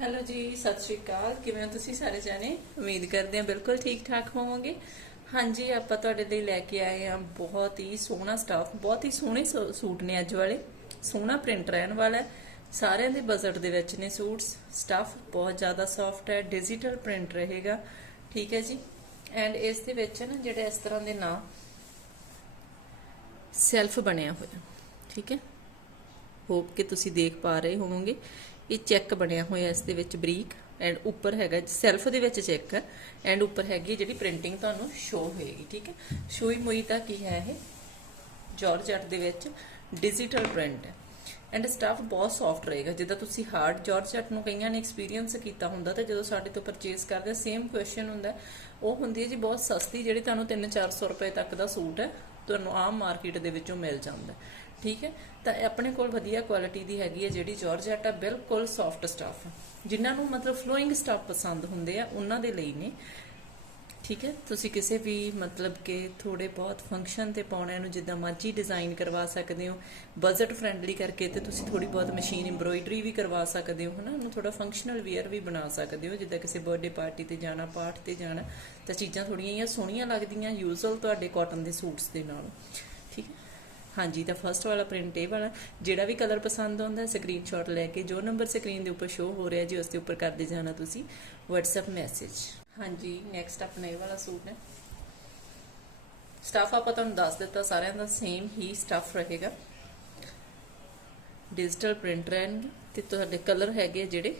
Hello ਜੀ, ਸਤਿ ਸ਼੍ਰੀ ਅਕਾਲ। ਕਿਵੇਂ ਹੋ ਤੁਸੀਂ ਸਾਰੇ ਜਾਣੇ? ਉਮੀਦ ਕਰਦੇ ਹਾਂ ਬਿਲਕੁਲ ਠੀਕ ਠਾਕ ਹੋਵੋਗੇ। ਹਾਂਜੀ, ਆਪਾਂ ਤੁਹਾਡੇ ਲਈ ਲੈ ਕੇ ਆਏ ਹਾਂ ਬਹੁਤ ਹੀ ਸੋਹਣਾ ਸਟਾਫ ਬਹੁਤ ਹੀ ਸੋਹਣੇ ਸੂ- ਸੂਟ ਨੇ ਅੱਜ ਵਾਲੇ। ਸੋਹਣਾ ਪ੍ਰਿੰਟ ਰਹਿਣ ਵਾਲਾ ਹੈ। ਸਾਰਿਆਂ ਦੇ ਬਜਟ ਦੇ ਵਿੱਚ ਨੇ ਸੂਟਸ। ਸਟਾਫ ਬਹੁਤ ਜ਼ਿਆਦਾ ਸੌਫਟ ਹੈ ਡਿਜੀਟਲ ਪ੍ਰਿੰਟ ਰਹੇਗਾ। ਠੀਕ ਹੈ ਜੀ? ਐਂਡ ਇਸ ਦੇ ਵਿੱਚ ਨਾ ਜਿਹੜੇ ਇਸ ਤਰ੍ਹਾਂ ਦੇ ਨਾਂ ਸੈਲਫ ਬਣਿਆ ਹੋਇਆ। ਠੀਕ ਹੈ? ਹੋਪ ਕਿ ਤੁਸੀਂ ਦੇਖ ਪਾ ਰਹੇ ਹੋਵੋਗੇ। ਇਹ ਚੈੱਕ ਬਣਿਆ ਹੋਇਆ ਇਸ ਦੇ ਵਿੱਚ ਬਰੀਕ ਐਂਡ ਉੱਪਰ ਹੈਗਾ, ਸੈਲਫ ਦੇ ਵਿੱਚ ਚੈੱਕ ਹੈ ਐਂਡ ਉੱਪਰ ਹੈਗੀ ਜਿਹੜੀ ਪ੍ਰਿੰਟਿੰਗ ਤੁਹਾਨੂੰ ਸ਼ੋ ਹੋਏਗੀ, ਠੀਕ ਹੈ? ਸ਼ੋਈ ਮੋਈ ਦਾ ਕੀ ਹੈ ਇਹ? ਜਾਰਜਟ ਦੇ ਵਿੱਚ ਡਿਜੀਟਲ ਪ੍ਰਿੰਟ ਹੈ। ਐਂਡ ਸਟਾਫ ਬਹੁਤ ਸੌਫਟ ਰਹੇਗਾ। ਜਿੱਦਾਂ ਤੁਸੀਂ ਹਾਰਡ ਜਾਰਜਟ ਨੂੰ ਕਈਆਂ ਨੇ ਐਕਸਪੀਰੀਅੰਸ ਕੀਤਾ ਹੁੰਦਾ, ਤੇ ਜਦੋਂ ਸਾਡੇ ਤੋਂ ਪਰਚੇਸ ਕਰਦੇ ਸੇਮ ਕੁਐਸਚਨ ਹੁੰਦਾ। ਉਹ ਹੁੰਦੀ ਹੈ ਜੀ, ਬਹੁਤ ਸਸਤੀ, ਜਿਹੜੀ ਤੁਹਾਨੂੰ 3-400 ਰੁਪਏ ਤੱਕ ਦਾ ਸੂਟ ਹੈ, ਤੁਹਾਨੂੰ ਆਮ ਮਾਰਕੀਟ ਦੇ ਵਿੱਚੋਂ ਮਿਲ ਜਾਂਦਾ। ਠੀਕ ਹੈ? ਤਾਂ ਆਪਣੇ ਕੋਲ ਵਧੀਆ ਕੁਆਲਿਟੀ ਦੀ ਹੈਗੀ ਹੈ ਜਿਹੜੀ ਜਾਰਜਟ ਆ ਬਿਲਕੁਲ ਸੌਫਟ ਸਟਾਫ ਜਿਨ੍ਹਾਂ ਨੂੰ ਮਤਲਬ ਫਲੋਇੰਗ ਸਟਾਫ ਪਸੰਦ ਹੁੰਦੇ ਆ, ਉਹਨਾਂ ਦੇ ਲਈ ਨੇ। ਠੀਕ ਹੈ? ਤੁਸੀਂ ਕਿਸੇ ਵੀ ਮਤਲਬ ਕਿ ਥੋੜੇ ਬਹੁਤ ਫੰਕਸ਼ਨ ਤੇ ਪਾਉਣੇ ਨੂੰ ਜਿੱਦਾਂ ਮਰਜ਼ੀ ਡਿਜ਼ਾਈਨ ਕਰਵਾ ਸਕਦੇ ਹੋ। ਬਜਟ ਫ੍ਰੈਂਡਲੀ ਕਰਕੇ ਤੇ ਤੁਸੀਂ ਥੋੜੀ ਬਹੁਤ ਮਸ਼ੀਨ ਐਮਬ੍ਰੋਇਡਰੀ ਵੀ ਕਰਵਾ ਸਕਦੇ ਹੋ, ਹਨਾ? ਉਹਨੂੰ ਥੋੜਾ ਫੰਕਸ਼ਨਲ ਵੇਅਰ ਵੀ ਬਣਾ ਸਕਦੇ ਹੋ, ਜਿੱਦਾਂ ਕਿਸੇ ਬਰਥਡੇ ਪਾਰਟੀ ਤੇ ਜਾਣਾ, ਪਾਠ ਤੇ ਜਾਣਾ। ਤਾਂ ਚੀਜ਼ਾਂ ਥੋੜੀਆਂ ਜਿਹੀਆਂ ਸੋਹਣੀਆਂ ਲੱਗਦੀਆਂ ਯੂਜ਼ੁਅਲ ਤੁਹਾਡੇ ਕਾਟਨ ਦੇ ਸੂਟਸ ਦੇ ਨਾਲ। ਹਾਂਜੀ, ਤਾਂ ਫਰਸਟ ਵਾਲਾ ਪ੍ਰਿੰਟ ਇਹ ਵਾਲਾ, ਜਿਹੜਾ ਵੀ ਕਲਰ ਪਸੰਦ ਆਉਂਦਾ ਸਕਰੀਨਸ਼ਾਟ ਲੈ ਕੇ, ਜੋ ਨੰਬਰ ਸਕਰੀਨ ਦੇ ਉੱਪਰ ਸ਼ੋ ਹੋ ਰਿਹਾ ਜੀ, ਉਸ ਦੇ ਉੱਪਰ ਕਰਦੇ ਜਾਣਾ ਤੁਸੀਂ, WhatsApp ਮੈਸੇਜ ਹਾਂਜੀ ਨੈਕਸਟ ਆਪਣਾ ਇਹ ਵਾਲਾ ਸੂਟ ਹੈ। ਸਟਾਫ ਆਪਾਂ ਤੁਹਾਨੂੰ ਦੱਸ ਦਿੱਤਾ, ਸਾਰਿਆਂ ਦਾ ਸੇਮ ਹੀ ਸਟਾਫ ਰਹੇਗਾ। ਡਿਜੀਟਲ ਪ੍ਰਿੰਟ ਰਹਿਣਗੇ, ਤੇ ਤੁਹਾਡੇ ਕਲਰ ਹੈਗੇ ਜਿਹੜੇ,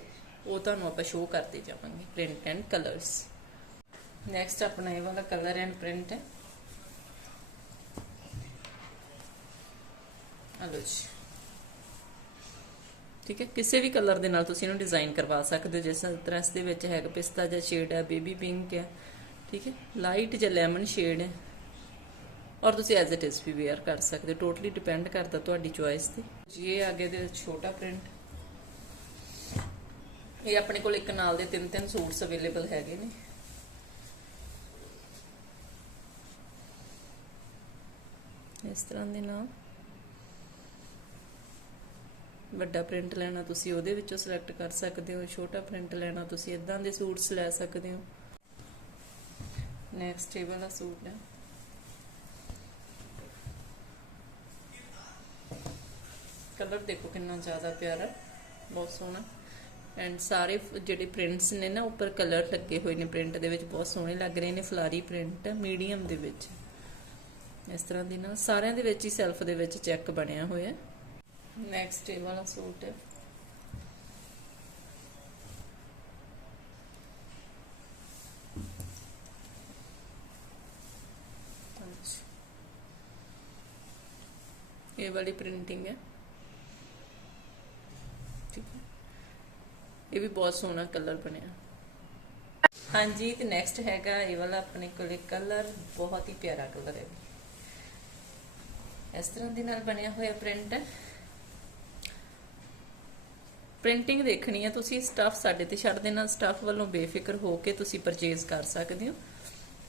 ਉਹ ਤੁਹਾਨੂੰ ਆਪਾਂ ਸ਼ੋਅ ਕਰਦੇ ਜਾਵਾਂਗੇ ਪ੍ਰਿੰਟ ਐਂਡ ਕਲਰਸ ਨੈਕਸਟ ਆਪਣਾ ਇਹ ਵਾਲਾ ਕਲਰ ਐਂਡ ਪ੍ਰਿੰਟ ਹੈ। ਹਲੋ ਜੀ। ਠੀਕ ਹੈ, ਕਿਸੇ ਵੀ ਕਲਰ ਦੇ ਨਾਲ ਤੁਸੀਂ ਇਹਨੂੰ ਡਿਜ਼ਾਈਨ ਕਰਵਾ ਸਕਦੇ ਹੋ, ਜਿਸ ਤਰ੍ਹਾਂ ਇਸ ਦੇ ਵਿੱਚ ਹੈਗਾ ਪਿਸਤਾ ਜਿਹਾ ਸ਼ੇਡ ਹੈ ਬੇਬੀ ਪਿੰਕ ਹੈ। ਠੀਕ ਹੈ ਲਾਈਟ ਜਾਂ ਲੈਮਨ ਸ਼ੇਡ ਹੈ। ਔਰ ਤੁਸੀਂ ਐਜ਼ ਇਟ ਇਜ਼ ਵੀ ਵੇਅਰ ਕਰ ਸਕਦੇ ਹੋ ਟੋਟਲੀ ਡਿਪੈਂਡ ਕਰਦਾ ਤੁਹਾਡੀ ਚੁਆਇਸ ਤੇ। ਜੀ, ਇਹ ਅੱਗੇ ਦੇ ਛੋਟਾ ਪ੍ਰਿੰਟ ਇਹ ਆਪਣੇ ਕੋਲ ਇੱਕ ਨਾਲ ਦੇ ਤਿੰਨ ਤਿੰਨ ਸੂਟਸ ਅਵੇਲੇਬਲ ਹੈਗੇ ਨੇ। ਇਸ ਤਰ੍ਹਾਂ ਦੇ ਨਾਲ। ਵੱਡਾ ਪ੍ਰਿੰਟ ਲੈਣਾ ਤੁਸੀਂ ਉਹਦੇ ਵਿੱਚੋਂ ਸਿਲੈਕਟ ਕਰ ਸਕਦੇ ਹੋ, ਛੋਟਾ ਪ੍ਰਿੰਟ ਲੈਣਾ ਤੁਸੀਂ ਇਦਾਂ ਦੇ ਸੂਟਸ ਲੈ ਸਕਦੇ ਹੋ। ਨੈਕਸਟ ਇਹ ਵਾਲਾ ਸੂਟ ਹੈ। ਕਲਰ ਦੇਖੋ ਕਿੰਨਾ ਜ਼ਿਆਦਾ ਪਿਆਰਾ ਬਹੁਤ ਸੋਹਣਾ। ਐਂਡ ਸਾਰੇ ਜਿਹੜੇ ਪ੍ਰਿੰਟਸ ਨੇ ਨਾ, ਉੱਪਰ ਕਲਰ ਲੱਗੇ ਹੋਏ ਨੇ ਪ੍ਰਿੰਟ ਦੇ ਵਿੱਚ, ਬਹੁਤ ਸੋਹਣੇ ਲੱਗ ਰਹੇ ਨੇ, ਫਲਾਰੀ ਪ੍ਰਿੰਟ ਮੀਡੀਅਮ ਦੇ ਵਿੱਚ। ਇਸ ਤਰ੍ਹਾਂ ਦੀ ਨਾ ਸਾਰਿਆਂ ਦੇ ਵਿੱਚ ਹੀ ਸੈਲਫ ਦੇ ਵਿੱਚ ਚੈੱਕ ਬਣਿਆ ਹੋਇਆ ਨੈਕਸਟ ਇਹ ਵਾਲਾ ਸੂਟ ਹੈ ਅੱਛਾ। ਇਹ ਵਾਲੀ ਪ੍ਰਿੰਟਿੰਗ ਹੈ ਠੀਕ ਇਹ ਵੀ ਬਹੁਤ ਸੋਹਣਾ ਕਲਰ ਬਣਿਆ ਹਾਂਜੀ ਤੇ ਨੈਕਸਟ ਹੈਗਾ ਇਹ ਵਾਲਾ ਆਪਣੇ ਕੋਲੇ ਕਲਰ ਬਹੁਤ ਹੀ ਪਿਆਰਾ ਕਲਰ ਹੈ ਇਸ ਤਰ੍ਹਾਂ ਦੇ ਨਾਲ ਬਣਿਆ ਹੋਇਆ ਪ੍ਰਿੰਟ ਹੈ ਪ੍ਰਿੰਟਿੰਗ ਦੇਖਣੀ ਹੈ, ਤੁਸੀਂ ਸਟਾਫ ਸਾਡੇ ਤੇ ਛੱਡ ਦੇਣਾ, ਸਟਾਫ ਵੱਲੋਂ ਬੇਫਿਕਰ ਹੋ ਕੇ ਤੁਸੀਂ ਪਰਚੇਜ਼ ਕਰ ਸਕਦੇ ਹੋ।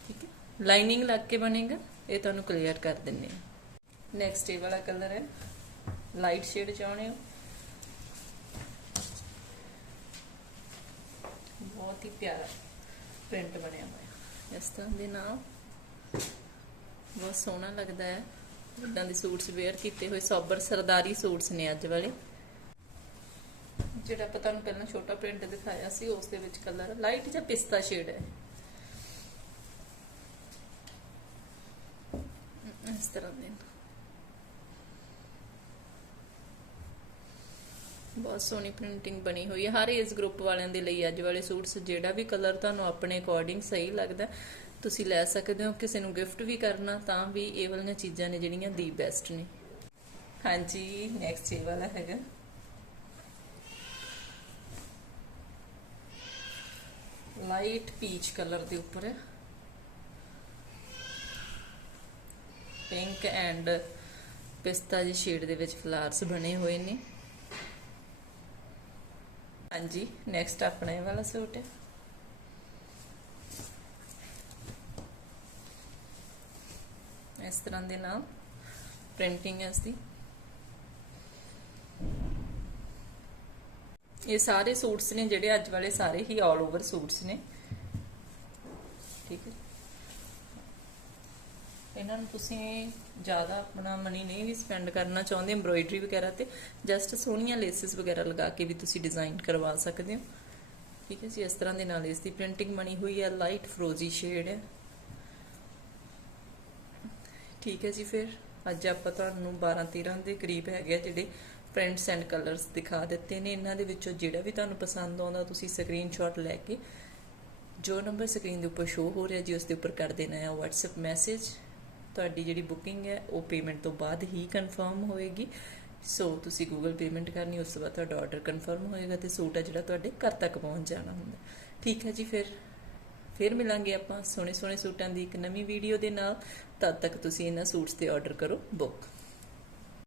ਠੀਕ ਹੈ? ਲਾਈਨਿੰਗ ਲੱਗ ਕੇ ਬਣੇਗਾ, ਇਹ ਤੁਹਾਨੂੰ ਕਲੀਅਰ ਕਰ ਦਿੰਨੇ ਆ। ਨੈਕਸਟ ਇਹ ਵਾਲਾ ਕਲਰ ਹੈ, ਲਾਈਟ ਸ਼ੇਡ ਚਾਹੁੰਦੇ ਹੋ? ਬਹੁਤ ਹੀ ਪਿਆਰਾ ਪ੍ਰਿੰਟ ਬਣਿਆ ਹੋਇਆ। ਇਸ ਤਰ੍ਹਾਂ ਦੇ ਨਾਲ ਬਹੁਤ ਸੋਹਣਾ ਲੱਗਦਾ ਹੈ। ਇਦਾਂ ਦੇ ਸੂਟਸ ਵੇਅਰ ਕੀਤੇ ਹੋਏ, ਸੋਬਰ ਸਰਦਾਰੀ ਸੂਟਸ ਨੇ ਅੱਜ ਵਾਲੇ। ਜਿਹੜਾ ਆਪਾਂ ਤੁਹਾਨੂੰ ਪਹਿਲਾਂ ਛੋਟਾ ਪ੍ਰਿੰਟ ਦਿਖਾਇਆ ਸੀ, ਉਸ ਦੇ ਵਿੱਚ ਕਲਰ ਲਾਈਟ ਜਾਂ ਪਿਸਤਾ ਸ਼ੇਡ ਹੈ। ਇਸ ਤਰ੍ਹਾਂ ਦੇ ਬਹੁਤ ਸੋਹਣੀ ਪ੍ਰਿੰਟਿੰਗ ਬਣੀ ਹੋਈ ਹੈ। ਹਰ ਏਜ ਗਰੁੱਪ ਵਾਲਿਆਂ ਦੇ ਲਈ ਅੱਜ ਵਾਲੇ ਸੂਟਸ ਜਿਹੜਾ ਵੀ ਕਲਰ ਤੁਹਾਨੂੰ ਆਪਣੇ ਅਕੋਰਡਿੰਗ ਸਹੀ ਲੱਗਦਾ, ਤੁਸੀਂ ਲੈ ਸਕਦੇ ਹੋ। ਕਿਸੇ ਨੂੰ ਗਿਫਟ ਵੀ ਕਰਨਾ, ਤਾਂ ਵੀ ਇਹ ਵਾਲੀਆਂ ਚੀਜ਼ਾਂ ਨੇ ਜਿਹੜੀਆਂ ਦੀ ਬੈਸਟ ਨੇ। ਹਾਂਜੀ ਨੈਕਸਟ ਇਹ ਵਾਲਾ ਹੈਗਾ। ਲਾਈਟ ਪੀਚ ਕਲਰ ਦੇ ਉੱਪਰ। ਹੈ ਪਿੰਕ ਐਂਡ ਪਿਸਤਾ ਜੀ ਸ਼ੇਡ ਦੇ ਵਿੱਚ ਫਲਾਵਰਸ ਬਣੇ ਹੋਏ ਨੇ। ਹਾਂਜੀ ਨੈਕਸਟ ਆਪਣਾ ਇਹ ਵਾਲਾ ਸੂਟ ਹੈ। ਇਸ ਤਰ੍ਹਾਂ ਦੇ ਨਾਲ ਪ੍ਰਿੰਟਿੰਗ ਹੈ ਇਸ ਦੀ ਇਹ ਸਾਰੇ ਸੂਟਸ ਨੇ ਜਿਹੜੇ ਅੱਜ ਵਾਲੇ ਸਾਰੇ ਹੀ ਆਲ ਓਵਰ ਸੂਟਸ ਨੇ। ਠੀਕ ਹੈ। ਇਹਨਾਂ ਨੂੰ ਤੁਸੀਂ ਜ਼ਿਆਦਾ ਆਪਣਾ ਮਨੀ ਨਹੀਂ ਵੀ ਸਪੈਂਡ ਕਰਨਾ ਚਾਹੁੰਦੇ ਐਮਬ੍ਰੋਇਡਰੀ ਵਗੈਰਾ ਤੇ ਜਸਟ ਸੋਹਣੀਆਂ ਲੇਸਿਸ ਵਗੈਰਾ ਲਗਾ ਕੇ ਵੀ ਤੁਸੀਂ ਡਿਜ਼ਾਈਨ ਕਰਵਾ ਸਕਦੇ ਹੋ। ਠੀਕ ਹੈ ਜੀ, ਇਸ ਤਰ੍ਹਾਂ ਦੇ ਨਾਲ ਇਸ ਦੀ ਪ੍ਰਿੰਟਿੰਗ ਬਣੀ ਹੋਈ ਹੈ ਲਾਈਟ ਫਰੋਜ਼ੀ ਸ਼ੇਡ ਹੈ। ਠੀਕ ਹੈ ਜੀ, ਫਿਰ ਅੱਜ ਆਪਾਂ ਤੁਹਾਨੂੰ 12 13 ਦੇ ਕਰੀਬ ਹੈਗੇ ਆ ਜਿਹੜੇ ਪ੍ਰਿੰਟਸ ਐਂਡ ਕਲਰਸ ਦਿਖਾ ਦਿੱਤੇ ਨੇ। ਇਹਨਾਂ ਦੇ ਵਿੱਚੋਂ ਜਿਹੜਾ ਵੀ ਤੁਹਾਨੂੰ ਪਸੰਦ ਆਉਂਦਾ, ਤੁਸੀਂ ਸਕਰੀਨਸ਼ਾਟ ਲੈ ਕੇ ਜੋ ਨੰਬਰ ਸਕਰੀਨ ਦੇ ਉੱਪਰ ਸ਼ੋ ਹੋ ਰਿਹਾ, ਜੀ ਉਸ ਦੇ ਉੱਪਰ ਕਰ ਦੇਣਾ ਹੈ WhatsApp ਮੈਸੇਜ ਤੁਹਾਡੀ ਜਿਹੜੀ ਬੁਕਿੰਗ ਹੈ, ਉਹ ਪੇਮੈਂਟ ਤੋਂ ਬਾਅਦ ਹੀ ਕਨਫਰਮ ਹੋਏਗੀ। ਸੋ ਤੁਸੀਂ Google ਪੇਮੈਂਟ ਕਰਨੀ, ਉਸ ਤੋਂ ਬਾਅਦ ਤੁਹਾਡਾ ਆਰਡਰ ਕਨਫਰਮ ਹੋਏਗਾ ਤੇ ਸੂਟ ਆ ਜਿਹੜਾ ਤੁਹਾਡੇ ਘਰ ਤੱਕ ਪਹੁੰਚ ਜਾਣਾ ਹੁੰਦਾ। ਠੀਕ ਹੈ ਜੀ, ਫਿਰ ਫਿਰ ਮਿਲਾਂਗੇ ਆਪਾਂ ਸੋਹਣੇ ਸੋਹਣੇ ਸੂਟਾਂ ਦੀ ਇੱਕ ਨਵੀਂ ਵੀਡੀਓ ਦੇ ਨਾਲ। ਤਦ ਤੱਕ ਤੁਸੀਂ ਇਹਨਾਂ ਸੂਟਸ ਤੇ ਆਰਡਰ ਕਰੋ ਬੁੱਕ